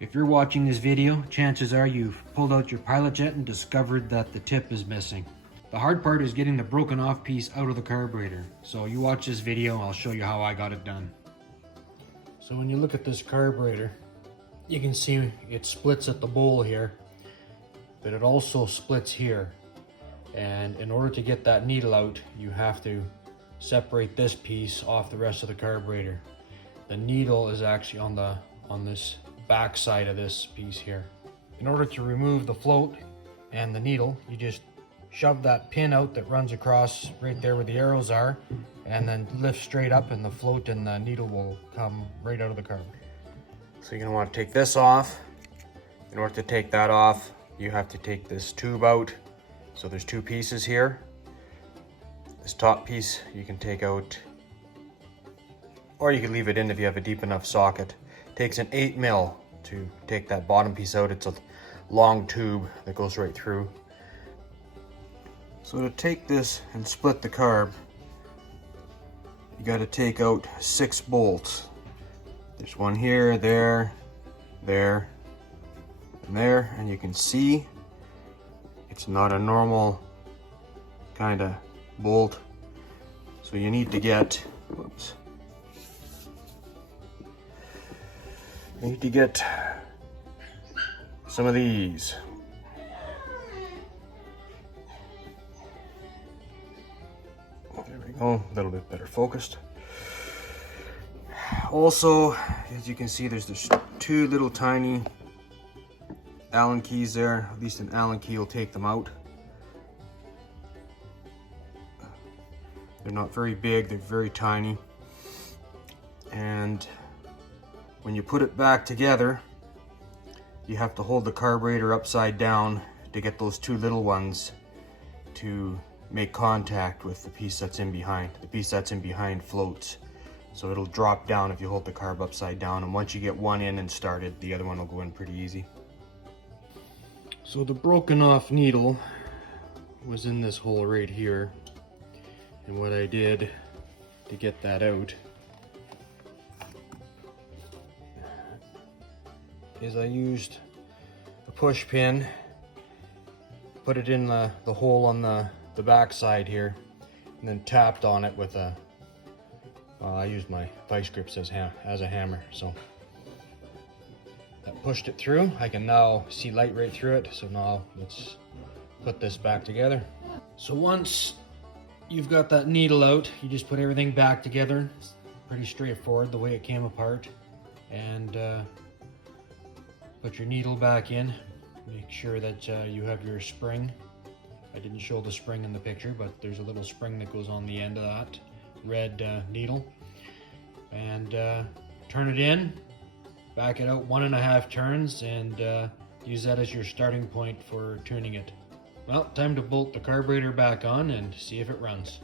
If you're watching this video, chances are you've pulled out your pilot jet and discovered that the tip is missing. The hard part is getting the broken off piece out of the carburetor. So you watch this video and I'll show you how I got it done. So when you look at this carburetor, you can see it splits at the bowl here, but it also splits here. And in order to get that needle out, you have to separate this piece off the rest of the carburetor. The needle is actually on this back side of this piece here. In order to remove the float and the needle, you just shove that pin out that runs across right there where the arrows are, and then lift straight up and the float and the needle will come right out of the carburetor. So you're gonna want to take this off. In order to take that off, you have to take this tube out. So there's two pieces here. This top piece you can take out, or you can leave it in if you have a deep enough socket. It takes an 8mm to take that bottom piece out. It's a long tube that goes right through. So to take this and split the carb, you got to take out 6 bolts. There's one here, there, and there, and you can see it's not a normal kind of bolt. So you need to get, some of these. There we go, a little bit better focused. Also, as you can see, there's just 2 little tiny Allen keys there. At least an Allen key will take them out. They're not very big, they're very tiny. And when you put it back together, you have to hold the carburetor upside down to get those 2 little ones to make contact with the piece that's in behind. The piece that's in behind floats. So it'll drop down if you hold the carb upside down, and once you get one in and started, the other one will go in pretty easy. So the broken off needle was in this hole right here, and what I did to get that out is I used a push pin, put it in the hole on the back side here, and then tapped on it with a I used my vice grips as a hammer, so that pushed it through. I can now see light right through it, so now let's put this back together. So once you've got that needle out, you just put everything back together. It's pretty straightforward the way it came apart. And put your needle back in. Make sure that you have your spring. I didn't show the spring in the picture, but there's a little spring that goes on the end of that red needle. And turn it in, back it out 1.5 turns, and use that as your starting point for tuning it. Well, time to bolt the carburetor back on and see if it runs.